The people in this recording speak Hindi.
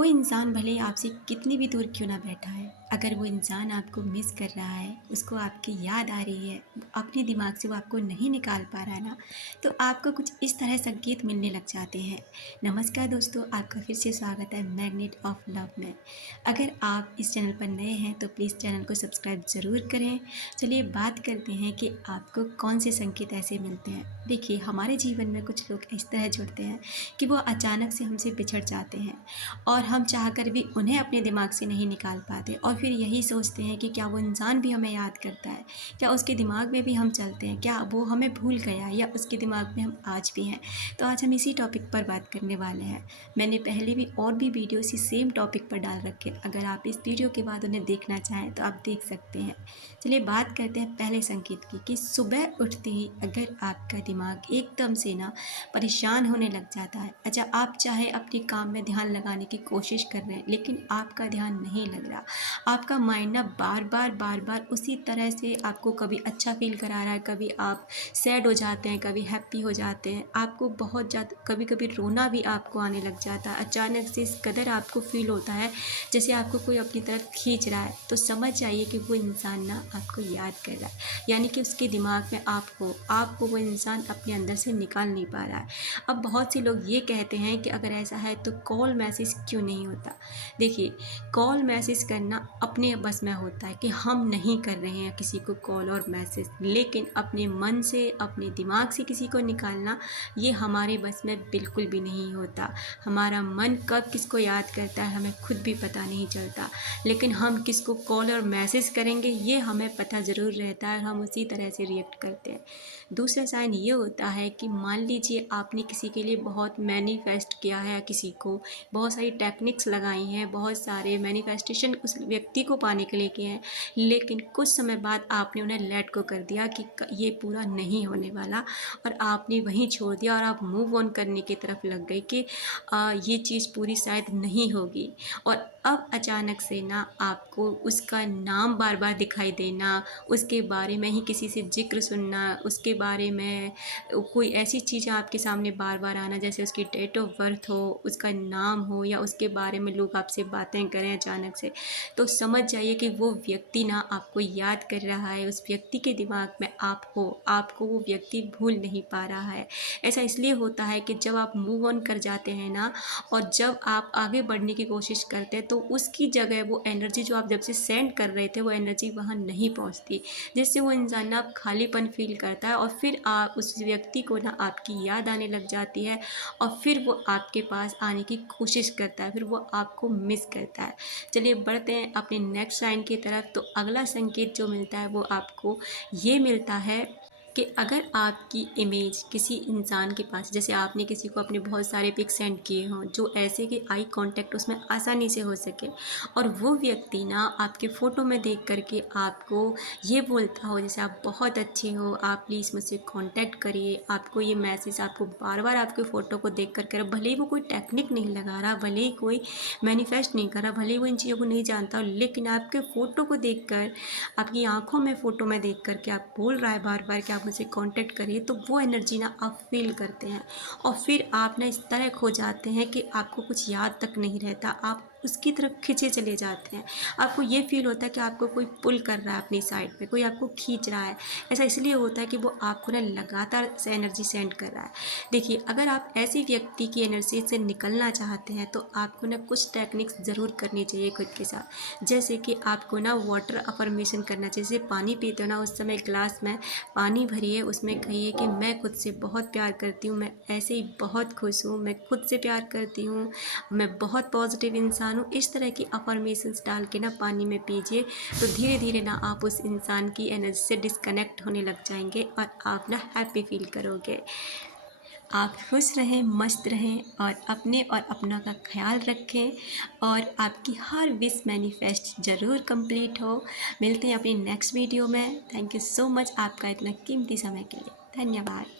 वो इंसान भले ही आपसे कितनी भी दूर क्यों ना बैठा है, अगर वो इंसान आपको मिस कर रहा है, उसको आपकी याद आ रही है, अपने दिमाग से वो आपको नहीं निकाल पा रहा है ना, तो आपको कुछ इस तरह संकेत मिलने लग जाते हैं। नमस्कार दोस्तों, आपका फिर से स्वागत है मैग्नेट ऑफ लव में। अगर आप इस चैनल पर नए हैं तो प्लीज़ चैनल को सब्सक्राइब ज़रूर करें। चलिए बात करते हैं कि आपको कौन से संकेत ऐसे मिलते हैं। देखिए, हमारे जीवन में कुछ लोग इस तरह जुड़ते हैं कि वो अचानक से हमसे बिछड़ जाते हैं और हम चाहकर भी उन्हें अपने दिमाग से नहीं निकाल पाते और फिर यही सोचते हैं कि क्या वो इंसान भी हमें याद करता है, क्या उसके दिमाग में भी हम चलते हैं, क्या वो हमें भूल गया या उसके दिमाग में हम आज भी हैं। तो आज हम इसी टॉपिक पर बात करने वाले हैं। मैंने पहले भी और भी वीडियो इसी सेम टॉपिक पर डाल रखे, अगर आप इस वीडियो के बाद उन्हें देखना चाहें तो आप देख सकते हैं। चलिए बात करते हैं पहले संकेत की कि सुबह उठते ही अगर आपका दिमाग एकदम से ना परेशान होने लग जाता है। अच्छा, आप चाहे अपने काम में ध्यान लगाने की कोशिश कर रहे हैं लेकिन आपका ध्यान नहीं लग रहा, आपका माइंड ना बार बार उसी तरह से आपको कभी अच्छा फील करा रहा है, कभी आप सैड हो जाते हैं, कभी हैप्पी हो जाते हैं, आपको बहुत ज़्यादा कभी कभी रोना भी आपको आने लग जाता है। अचानक से इस कदर आपको फील होता है जैसे आपको कोई अपनी तरफ खींच रहा है, तो समझ जाइए कि वो इंसान ना आपको याद कर रहा है, यानी कि उसके दिमाग में आपको वो इंसान अपने अंदर से निकाल नहीं पा रहा है। अब बहुत से लोग ये कहते हैं कि अगर ऐसा है तो कॉल मैसेज क्यों नहीं होता। देखिए, कॉल मैसेज करना अपने बस में होता है कि हम नहीं कर रहे हैं किसी को कॉल और मैसेज, लेकिन अपने मन से अपने दिमाग से किसी को निकालना ये हमारे बस में बिल्कुल भी नहीं होता। हमारा मन कब किसको याद करता है हमें खुद भी पता नहीं चलता, लेकिन हम किसको कॉल और मैसेज करेंगे ये हमें पता ज़रूर रहता है, हम उसी तरह से रिएक्ट करते हैं। दूसरा साइन ये होता है कि मान लीजिए आपने किसी के लिए बहुत मैनिफेस्ट किया है, किसी को बहुत सारी टेक्निक्स लगाई हैं, बहुत सारे मैनिफेस्टेशन उस व्यक्ति को पाने के लिए किए हैं, लेकिन कुछ समय बाद आपने उन्हें लेट को कर दिया कि ये पूरा नहीं होने वाला और आपने वहीं छोड़ दिया और आप मूव ऑन करने की तरफ लग गए कि ये चीज़ पूरी शायद नहीं होगी। और अब अचानक से ना आपको उसका नाम बार बार दिखाई देना, उसके बारे में ही किसी से जिक्र सुनना, उसके बारे में कोई ऐसी चीज़ें आपके सामने बार बार आना जैसे उसकी डेट ऑफ बर्थ हो, उसका नाम हो या उसके बारे में लोग आपसे बातें करें अचानक से, तो समझ जाइए कि वो व्यक्ति ना आपको याद कर रहा है, उस व्यक्ति के दिमाग में आप हो, आपको वो व्यक्ति भूल नहीं पा रहा है। ऐसा इसलिए होता है कि जब आप मूव ऑन कर जाते हैं ना और जब आप आगे बढ़ने की कोशिश करते हैं तो उसकी जगह वो एनर्जी जो आप जब से सेंड कर रहे थे वो एनर्जी वहाँ नहीं पहुँचती, जिससे वो इंसान ना आप खालीपन फील करता है और फिर आप उस व्यक्ति को ना आपकी याद आने लग जाती है और फिर वो आपके पास आने की कोशिश करता है, फिर वो आपको मिस करता है। चलिए बढ़ते हैं अपने नेक्स्ट साइन की तरफ। तो अगला संकेत जो मिलता है वो आपको ये मिलता है कि अगर आपकी इमेज किसी इंसान के पास, जैसे आपने किसी को अपने बहुत सारे पिक सेंड किए हों जो ऐसे कि आई कांटेक्ट उसमें आसानी से हो सके और वो व्यक्ति ना आपके फ़ोटो में देख करके आपको ये बोलता हो जैसे आप बहुत अच्छे हो, आप प्लीज़ मुझसे कांटेक्ट करिए, आपको ये मैसेज आपको बार बार आपके फ़ोटो को देख कर कर, भले ही वो कोई टेक्निक नहीं लगा रहा, भले ही कोई मैनिफेस्ट नहीं कर रहा, भले ही वो इन चीज़ों को नहीं जानता हो, लेकिन आपके फ़ोटो को देख कर, आपकी आंखों में फ़ोटो में देख कर के आप बोल रहा है बार बार कि आप मुझसे कांटेक्ट करिए, तो वो एनर्जी ना आप फील करते हैं और फिर आप ना इस तरह खो जाते हैं कि आपको कुछ याद तक नहीं रहता, आप उसकी तरफ खींचे चले जाते हैं। आपको ये फील होता है कि आपको कोई पुल कर रहा है अपनी साइड पे, कोई आपको खींच रहा है। ऐसा इसलिए होता है कि वो आपको ना लगातार से एनर्जी सेंड कर रहा है। देखिए, अगर आप ऐसी व्यक्ति की एनर्जी से निकलना चाहते हैं तो आपको ना कुछ टेक्निक्स ज़रूर करनी चाहिए खुद के साथ। जैसे कि आपको ना वाटर अफर्मेशन करना चाहिए। जैसे पानी पीते हो ना, उस समय ग्लास में पानी भरिए, उसमें कहिए कि मैं खुद से बहुत प्यार करती हूँ, मैं ऐसे ही बहुत खुश हूँ, मैं खुद से प्यार करती हूँ, मैं बहुत पॉजिटिव इंसान हूँ। इस तरह की अफर्मेशंस डाल के ना पानी में पीजिए, तो धीरे धीरे ना आप उस इंसान की एनर्जी से डिस्कनेक्ट होने लग जाएंगे और आप ना हैप्पी फील करोगे। आप खुश रहें, मस्त रहें और अपने और अपना का ख्याल रखें और आपकी हर विश मैनिफेस्ट ज़रूर कंप्लीट हो। मिलते हैं अपनी नेक्स्ट वीडियो में। थैंक यू सो मच आपका इतना कीमती समय के लिए। धन्यवाद।